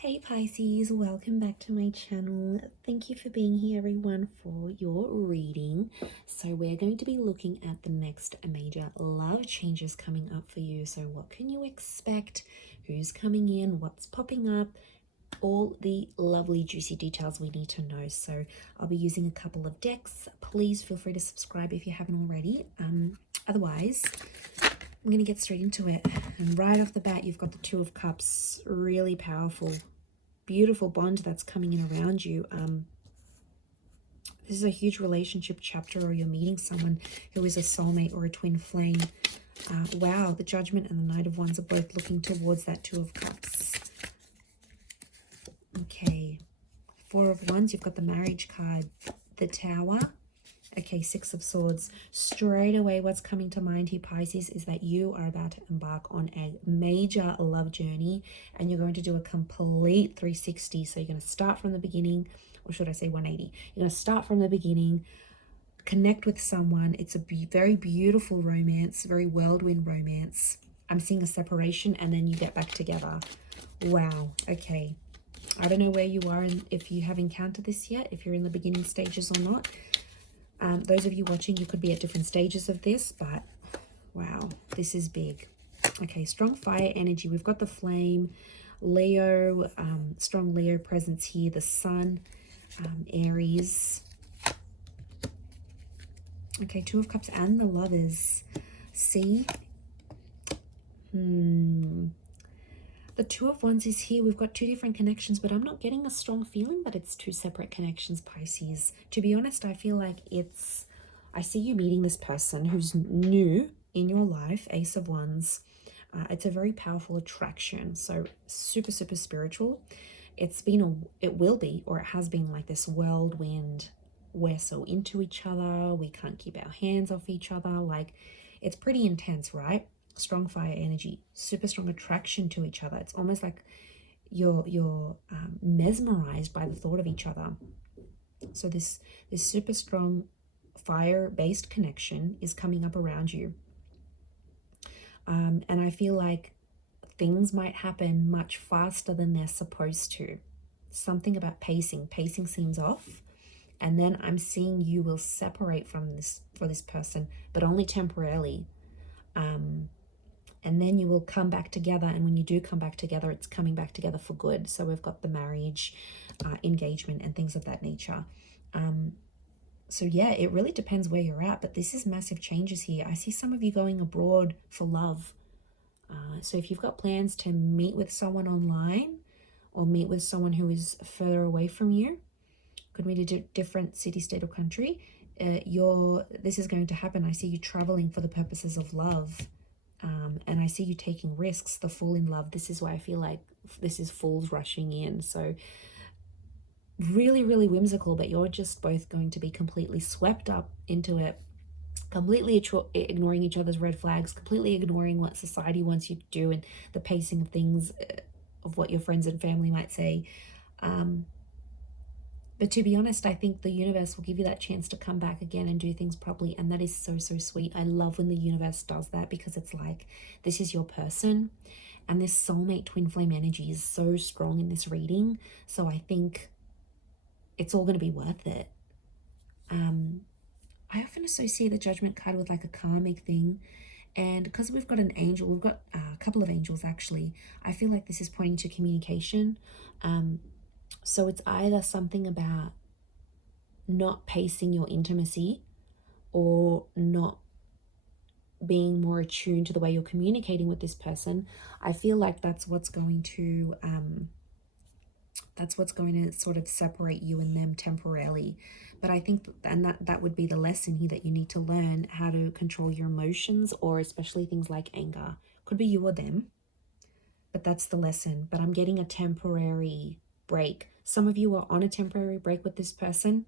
Hey Pisces, welcome back to my channel. Thank you for being here everyone for your reading. So we're going to be looking at the next major love changes coming up for you. So what can you expect? Who's coming in? What's popping up? All the lovely juicy details we need to know. So I'll be using a couple of decks. Please feel free to subscribe if you haven't already. Otherwise, I'm going to get straight into it. And right off the bat, you've got the Two of Cups. Really powerful, beautiful bond that's coming in around you. This is a huge relationship chapter, or you're meeting someone who is a soulmate or a twin flame. Wow, the Judgment and the Knight of Wands are both looking towards that Two of Cups. Okay, Four of Wands, you've got the marriage card, the Tower. Okay, Six of Swords. Straight away, what's coming to mind here, Pisces, is that you are about to embark on a major love journey, and you're going to do a complete 360. So you're going to start from the beginning, or should I say 180? You're going to start from the beginning, connect with someone. It's a very beautiful romance, very whirlwind romance. I'm seeing a separation, and then you get back together. Wow, okay. I don't know where you are and if you have encountered this yet, if you're in the beginning stages or not. Those of you watching, you could be at different stages of this, but wow, this is big. Okay, strong fire energy. We've got the flame, Leo, strong Leo presence here, the sun, Aries. Okay, Two of Cups and the Lovers. See? The Two of Wands is here. We've got two different connections, but I'm not getting a strong feeling that it's two separate connections, Pisces. To be honest, I feel like I see you meeting this person who's new in your life, Ace of Wands. It's a very powerful attraction, so super, super spiritual. It will be, or it has been like this whirlwind. We're so into each other. We can't keep our hands off each other. Like, it's pretty intense, right? Strong fire energy, super strong attraction to each other. It's almost like you're mesmerized by the thought of each other. So this super strong fire-based connection is coming up around you. And I feel like things might happen much faster than they're supposed to. Something about pacing seems off. And then I'm seeing you will separate from this person, but only temporarily. And then you will come back together, and when you do come back together, it's coming back together for good. So we've got the marriage, engagement, and things of that nature. So yeah, it really depends where you're at, but this is massive changes here. I see some of you going abroad for love. So if you've got plans to meet with someone online, or meet with someone who is further away from you, could be a different city, state, or country, this is going to happen. I see you traveling for the purposes of love. And I see you taking risks, the fall in love. This is why I feel like this is fools rushing in. So really, really whimsical, but you're just both going to be completely swept up into it, completely ignoring each other's red flags, completely ignoring what society wants you to do and the pacing of things, of what your friends and family might say. But to be honest, I think the universe will give you that chance to come back again and do things properly. And that is so, so sweet. I love when the universe does that, because it's like, this is your person. And this soulmate twin flame energy is so strong in this reading. So I think it's all going to be worth it. I often associate the Judgment card with like a karmic thing. And because we've got an angel, we've got a couple of angels actually, I feel like this is pointing to communication. So it's either something about not pacing your intimacy, or not being more attuned to the way you're communicating with this person. I feel like that's what's going to sort of separate you and them temporarily. But I think that would be the lesson here, that you need to learn how to control your emotions, or especially things like anger. Could be you or them, but that's the lesson. But I'm getting a temporary break. Some of you are on a temporary break with this person.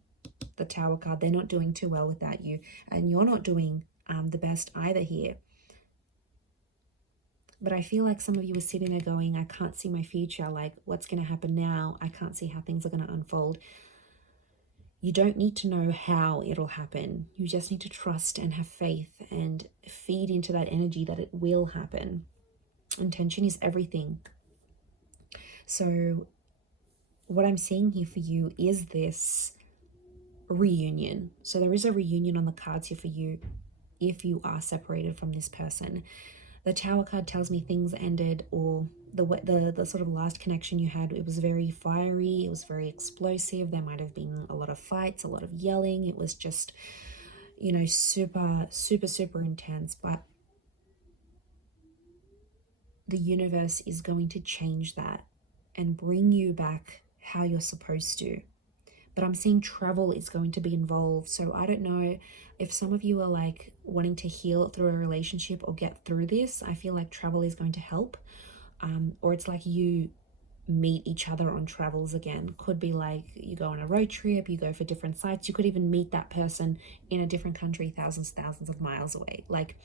The Tower card, they're not doing too well without you, and you're not doing the best either here. But I feel like some of you are sitting there going, I can't see my future. Like, what's going to happen now? I can't see how things are going to unfold. You don't need to know how it'll happen. You just need to trust and have faith and feed into that energy that it will happen. Intention is everything. So what I'm seeing here for you is this reunion. So there is a reunion on the cards here for you if you are separated from this person. The Tower card tells me things ended, or the sort of last connection you had, it was very fiery, it was very explosive. There might have been a lot of fights, a lot of yelling. It was just, you know, super, super, super intense. But the universe is going to change that and bring you back how you're supposed to. But I'm seeing travel is going to be involved. So I don't know if some of you are like wanting to heal through a relationship or get through this. I feel like travel is going to help. Or it's like you meet each other on travels again. Could be like you go on a road trip, you go for different sites. You could even meet that person in a different country, thousands of miles away. Like,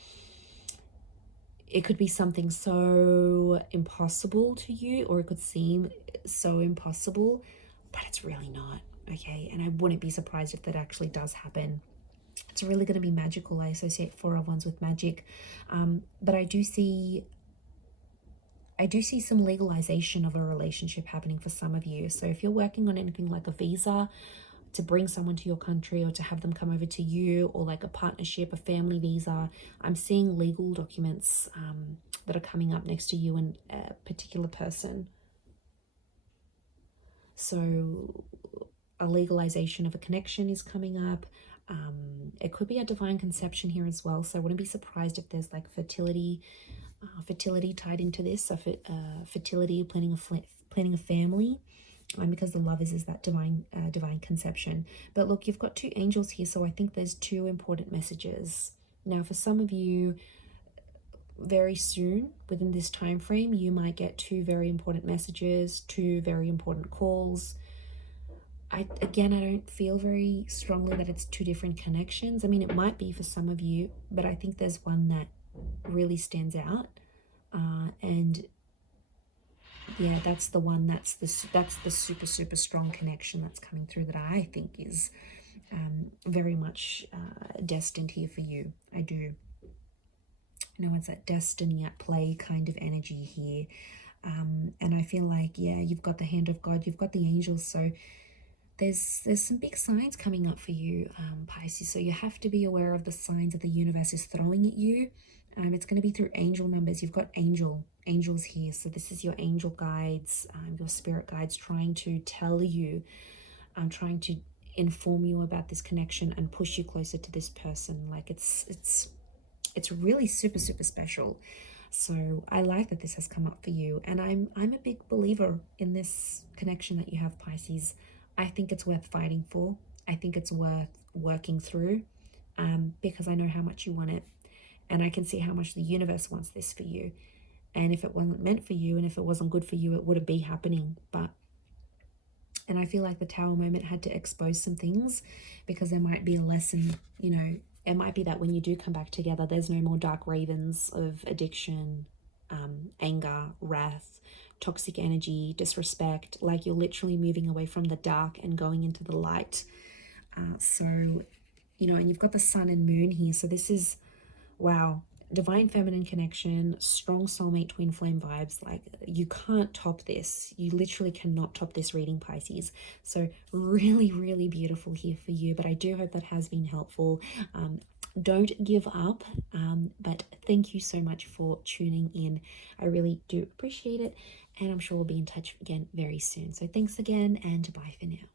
it could be something so impossible to you, or it could seem so impossible, but it's really not. Okay, and I wouldn't be surprised if that actually does happen. It's really going to be magical. I associate Four of Wands with magic, but I do see some legalization of a relationship happening for some of you. So if you're working on anything like a visa to bring someone to your country, or to have them come over to you, or like a partnership, a family visa, I'm seeing legal documents that are coming up next to you and a particular person. So a legalization of a connection is coming up. It could be a divine conception here as well. So I wouldn't be surprised if there's like fertility tied into this. So fertility, planning a family, because the Lovers is that divine conception. But look, you've got two angels here, so I think there's two important messages. Now, for some of you, very soon within this time frame, you might get two very important messages, two very important calls. I don't feel very strongly that it's two different connections. I mean, it might be for some of you, but I think there's one that really stands out, and yeah, that's the one, that's the super, super strong connection that's coming through, that I think is very much destined here for you. I do. You know, it's that destiny at play kind of energy here. And I feel like, yeah, you've got the hand of God, you've got the angels, so there's some big signs coming up for you, Pisces. So you have to be aware of the signs that the universe is throwing at you. It's going to be through angel numbers. You've got angels here. So this is your angel guides, your spirit guides, trying to tell you, trying to inform you about this connection and push you closer to this person. Like, it's really super, super special. So I like that this has come up for you, and I'm a big believer in this connection that you have, Pisces. I think it's worth fighting for. I think it's worth working through, because I know how much you want it, and I can see how much the universe wants this for you. And if it wasn't meant for you, and if it wasn't good for you, it wouldn't be happening. And I feel like the Tower moment had to expose some things, because there might be a lesson, you know. It might be that when you do come back together, there's no more dark ravens of addiction, anger, wrath, toxic energy, disrespect. Like, you're literally moving away from the dark and going into the light. So, you know, and you've got the sun and moon here. So this is, wow, divine feminine connection, strong soulmate twin flame vibes. Like, you can't top this. You literally cannot top this reading, Pisces. So really, really beautiful here for you. But I do hope that has been helpful. Don't give up, but thank you so much for tuning in. I really do appreciate it, and I'm sure we'll be in touch again very soon. So thanks again, and bye for now.